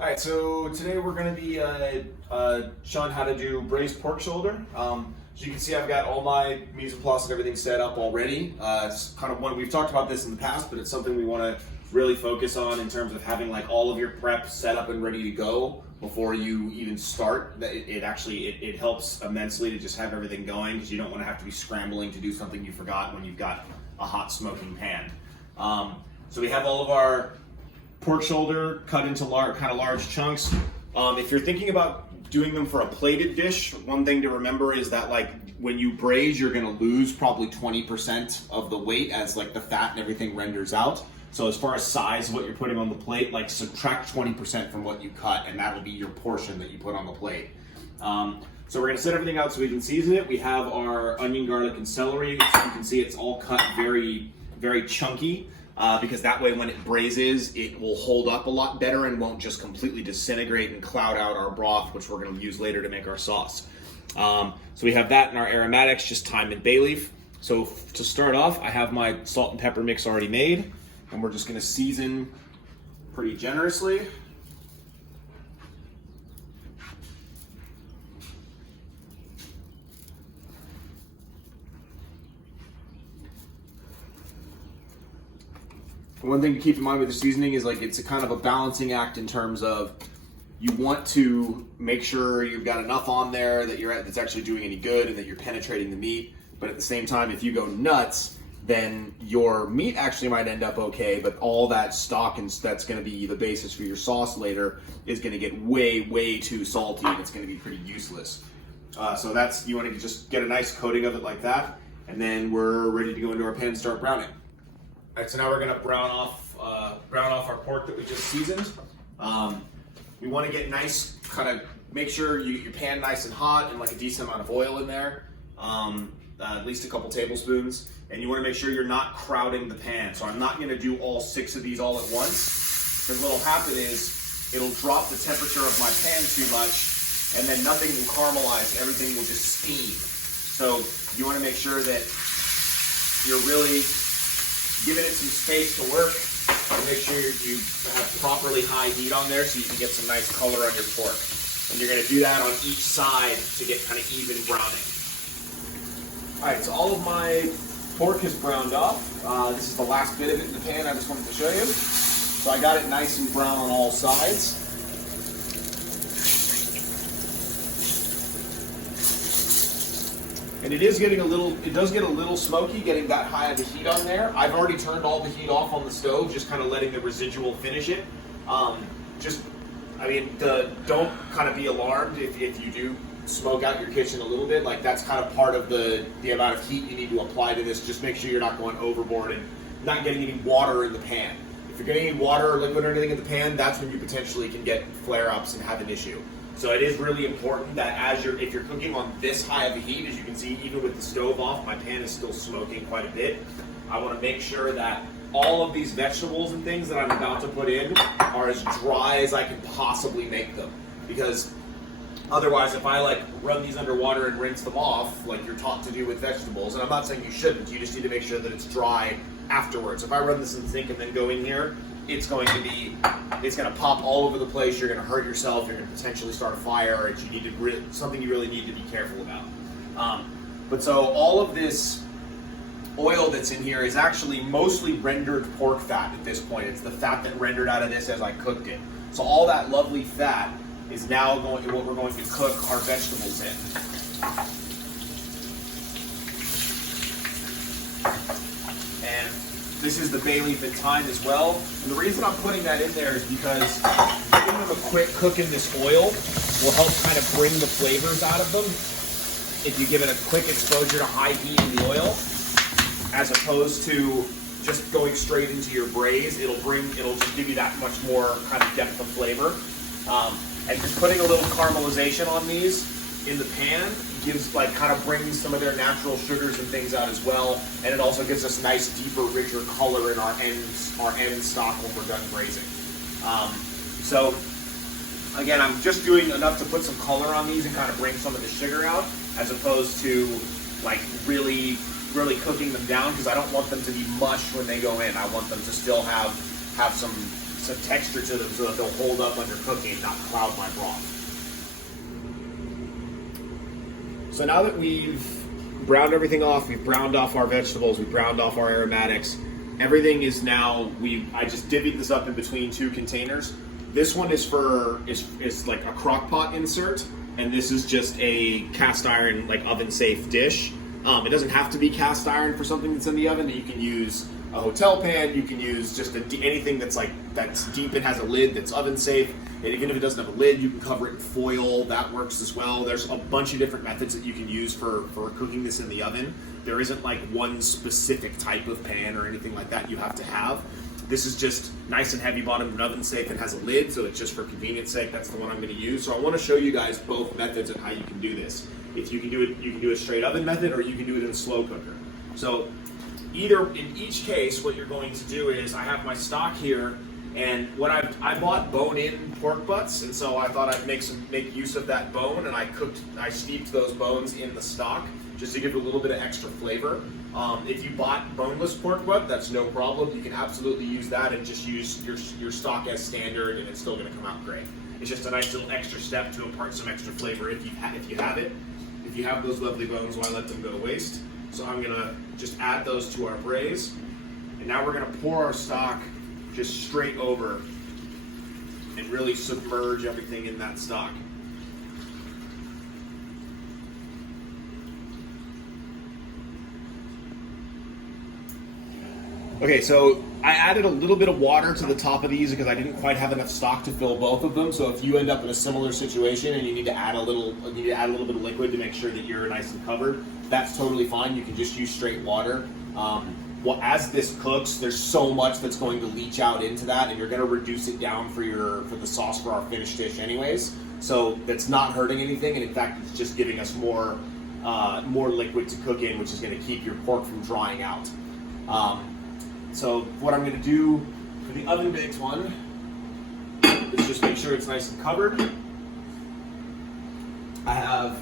All right, so today we're going to be showing how to do braised pork shoulder. As you can see, I've got all my mise en place and everything set up already. It's kind of one, we've talked about this in the past, but it's something we want to really focus on in terms of having like all of your prep set up and ready to go before you even start. It helps immensely to just have everything going, because you don't want to have to be scrambling to do something you forgot when you've got a hot smoking pan. So we have all of our pork shoulder cut into kind of large chunks. If you're thinking about doing them for a plated dish, one thing to remember is that like when you braise, you're gonna lose probably 20% of the weight as like the fat and everything renders out. So as far as size of what you're putting on the plate, like subtract 20% from what you cut, and that'll be your portion that you put on the plate. So we're gonna set everything out so we can season it. We have our onion, garlic, and celery. So you can see it's all cut very, very chunky. Because that way when it braises, it will hold up a lot better and won't just completely disintegrate and cloud out our broth, which we're going to use later to make our sauce. So we have that in our aromatics, just thyme and bay leaf. So to start off, I have my salt and pepper mix already made, and we're just going to season pretty generously. One thing to keep in mind with the seasoning is like it's a kind of a balancing act in terms of you want to make sure you've got enough on there that that's actually doing any good and that you're penetrating the meat. But at the same time, if you go nuts, then your meat actually might end up okay, but all that stock and that's going to be the basis for your sauce later is going to get way, way too salty, and it's going to be pretty useless. So you want to just get a nice coating of it like that, and then we're ready to go into our pan and start browning. All right, so now we're gonna brown off our pork that we just seasoned. We want to get nice, kind of make sure your pan nice and hot and like a decent amount of oil in there, at least a couple tablespoons. And you want to make sure you're not crowding the pan. So I'm not gonna do all 6 of these all at once, because what'll happen is it'll drop the temperature of my pan too much, and then nothing will caramelize. Everything will just steam. So you want to make sure that you're really giving it some space to work, and make sure you have properly high heat on there so you can get some nice color on your pork. And you're going to do that on each side to get kind of even browning. All right, so all of my pork is browned off. This is the last bit of it in the pan I just wanted to show you. So I got it nice and brown on all sides. And it does get a little smoky getting that high of a heat on there. I've already turned all the heat off on the stove, just kind of letting the residual finish it. Don't kind of be alarmed if you do smoke out your kitchen a little bit. Like that's kind of part of the amount of heat you need to apply to this. Just make sure you're not going overboard and not getting any water in the pan. If you're getting any water or liquid or anything in the pan, that's when you potentially can get flare-ups and have an issue. So it is really important that if you're cooking on this high of a heat, as you can see, even with the stove off, my pan is still smoking quite a bit. I want to make sure that all of these vegetables and things that I'm about to put in are as dry as I can possibly make them. Because otherwise, if I like run these underwater and rinse them off, like you're taught to do with vegetables, and I'm not saying you shouldn't, you just need to make sure that it's dry afterwards. If I run this in the sink and then go in here, it's going to pop all over the place. You're going to hurt yourself. You're going to potentially start a fire. Something you really need to be careful about. But so all of this oil that's in here is actually mostly rendered pork fat at this point. It's the fat that rendered out of this as I cooked it. So all that lovely fat is now what we're going to cook our vegetables in. And this is the bay leaf and thyme as well. And the reason I'm putting that in there is because giving them a quick cook in this oil will help kind of bring the flavors out of them. If you give it a quick exposure to high heat in the oil, as opposed to just going straight into your braise, it'll just give you that much more kind of depth of flavor. And just putting a little caramelization on these in the pan kind of brings some of their natural sugars and things out as well, and it also gives us nice, deeper, richer color in our end stock when we're done braising. So again, I'm just doing enough to put some color on these and kind of bring some of the sugar out, as opposed to like really cooking them down, because I don't want them to be mush when they go in. I want them to still have some some texture to them so that they'll hold up under cooking and not cloud my broth. So now that we've browned everything off, we've browned off our vegetables, we've browned off our aromatics, everything is now, I just divvied this up in between two containers. This one is is like a crock pot insert, and this is just a cast iron, like oven safe dish. It doesn't have to be cast iron for something that's in the oven. You can use a hotel pan, you can use just anything that's deep and has a lid that's oven safe. And even if it doesn't have a lid, you can cover it in foil, that works as well. There's a bunch of different methods that you can use for cooking this in the oven. There isn't like one specific type of pan or anything like that you have to have. This is just nice and heavy bottomed and oven safe and has a lid, so it's just for convenience sake, that's the one I'm gonna use. So I wanna show you guys both methods of how you can do this. If you can do it, you can do a straight oven method, or you can do it in a slow cooker. So in each case, what you're going to do is, I have my stock here, and I bought bone-in pork butts, and so I thought I'd make use of that bone, and I steeped those bones in the stock just to give it a little bit of extra flavor. If you bought boneless pork butt, that's no problem. You can absolutely use that and just use your stock as standard, and it's still going to come out great. It's just a nice little extra step to impart some extra flavor if you have it. If you have those lovely bones, why let them go to waste? So I'm going to just add those to our braise, and now we're going to pour our stock just straight over and really submerge everything in that stock. Okay, so I added a little bit of water to the top of these because I didn't quite have enough stock to fill both of them. So if you end up in a similar situation and you need to add a little bit of liquid to make sure that you're nice and covered, that's totally fine. You can just use straight water. Well, as this cooks, there's so much that's going to leach out into that, and you're going to reduce it down for the sauce for our finished dish anyways. So that's not hurting anything, and in fact, it's just giving us more liquid to cook in, which is going to keep your pork from drying out. So what I'm going to do for the oven baked one is just make sure it's nice and covered. I have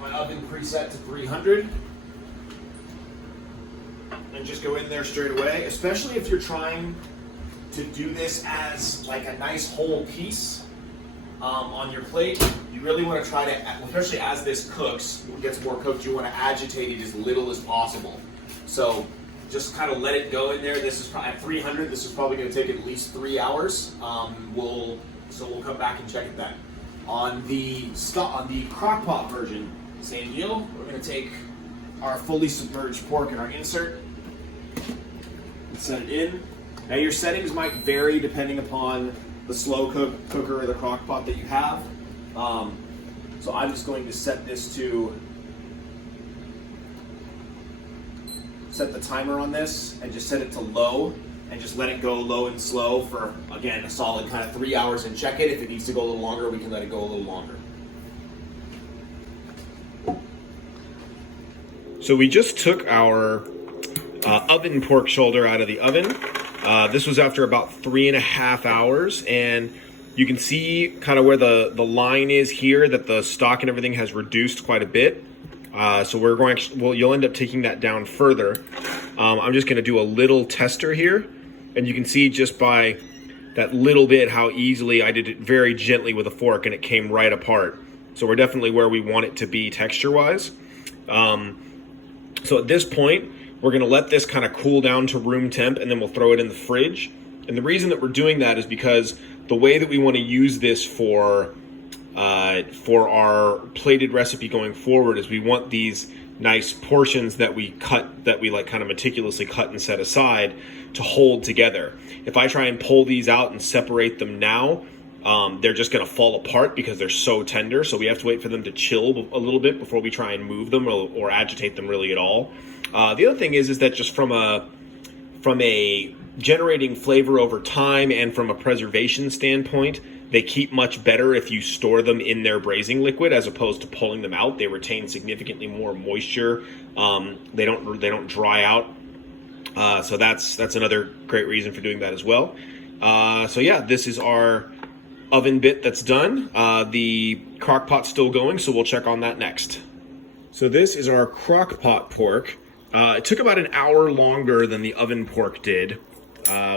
my oven preset to 300. And just go in there straight away, especially if you're trying to do this as like a nice whole piece on your plate. You really want to try to, especially as this gets more cooked, you want to agitate it as little as possible. So just kind of let it go in there. This is probably at 300. This is probably going to take at least 3 hours. We'll come back and check it then. On the crock pot version, same deal. We're going to take our fully submerged pork in our insert. Set it in. Now your settings might vary depending upon the slow cooker or the crock pot that you have. So I'm just going to set the timer on this and just set it to low and just let it go low and slow for, again, a solid kind of 3 hours and check it. If it needs to go a little longer, we can let it go a little longer. So we just took our oven pork shoulder out of the oven. This was after about 3.5 hours, and you can see kind of where the line is here, that the stock and everything has reduced quite a bit. So you'll end up taking that down further. I'm just going to do a little tester here, and you can see just by that little bit how easily I did it very gently with a fork, and it came right apart. So we're definitely where we want it to be texture-wise. So at this point, we're going to let this kind of cool down to room temp, and then we'll throw it in the fridge. And the reason that we're doing that is because the way that we want to use this for our plated recipe going forward is we want these nice portions that we like kind of meticulously cut and set aside to hold together. If I try and pull these out and separate them now, they're just going to fall apart because they're so tender. So we have to wait for them to chill a little bit before we try and move them or agitate them really at all. The other thing is that just from a generating flavor over time and from a preservation standpoint, they keep much better if you store them in their braising liquid as opposed to pulling them out. They retain significantly more moisture. They don't dry out. So that's another great reason for doing that as well. So yeah, this is our oven bit that's done. The crock pot's still going, so we'll check on that next. So this is our crock pot pork. It took about an hour longer than the oven pork did,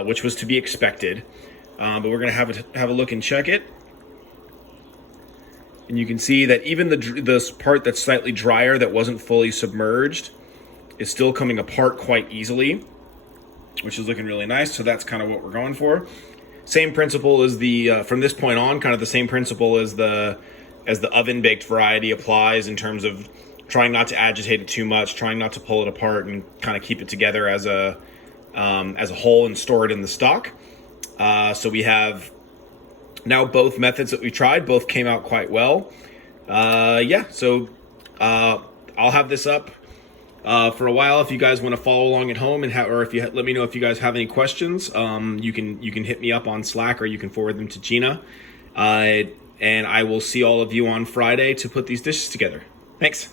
which was to be expected. but we're gonna have a look and check it. And you can see that even this part that's slightly drier, that wasn't fully submerged, is still coming apart quite easily, which is looking really nice. So that's kind of what we're going for. Same principle as the from this point on, kind of the same principle as the oven baked variety applies, in terms of trying not to agitate it too much, trying not to pull it apart, and kind of keep it together as a whole and store it in the stock. So we have now both methods that we tried, both came out quite well. So I'll have this up for a while if you guys want to follow along at home, or if you let me know if you guys have any questions. You can hit me up on Slack, or you can forward them to Gina. And I will see all of you on Friday to put these dishes together. Thanks.